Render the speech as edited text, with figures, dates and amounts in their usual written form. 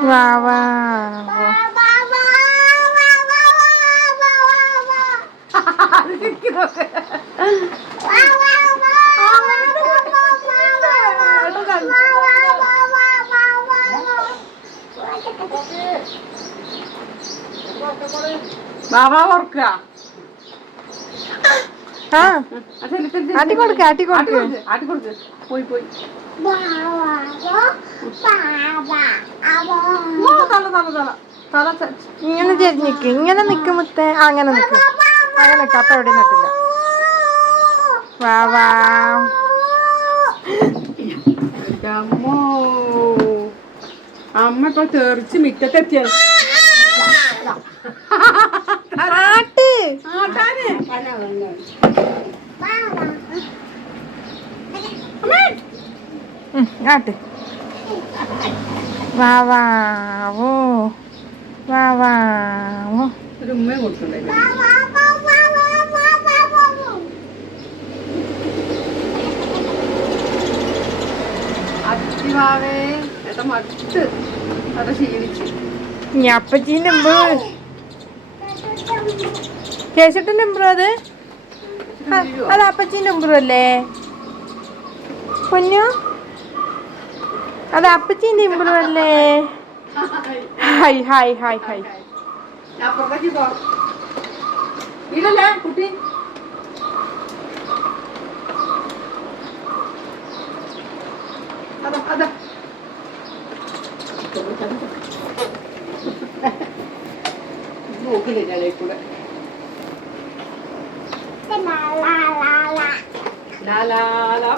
വാ വാ ബാബാ ഓർക്കുക ആട്ടിക്കൊടുക്ക ആട്ടിക്കൊടുക്ക ആട്ടിക്കൊടുക്ക് പോയി പോയി തല തല തല തല ഇങ്ങനെ ചെരിഞ്ഞിക്ക് ഇങ്ങനെ നിക്ക് മുത്തേ അങ്ങനെ നിക്ക് അങ്ങനെ നിക്ക് അപ്പൊ എവിടെ നട്ടില്ല വാ വാ അമ്മോ അമ്മ ഇപ്പൊ തെറിച്ച് മിറ്റത്തെത്തിയത് ആട്ട് ആട്ട് വാ വാ ഓ വാ വാ ഓ ഒരു ഉമ്മ കൊടുക്കണ്ടേ അത്തിവാവേ ഏട്ടാ മടുത്ത് അത് ക്ഷീണിച്ച് ഇനി അപ്പച്ചീൻ്റെ നമ്പർ കേശട്ടൻ്റെ നമ്പർ അത് അത് അപ്പച്ചീൻ്റെ നമ്പർ അല്ലേ പൊന്നു അത് അപ്പച്ചീൻ്റെ നമ്പർ അല്ലേ ഹായ് ഹായ് ഹായ് ഹായ് അപ്പുറത്തേക്ക് പോ ഇല്ലല്ലേ കുട്ടി അതാ അതാ നോക്കില്ല കൂടെ ലാ ലാ ലാ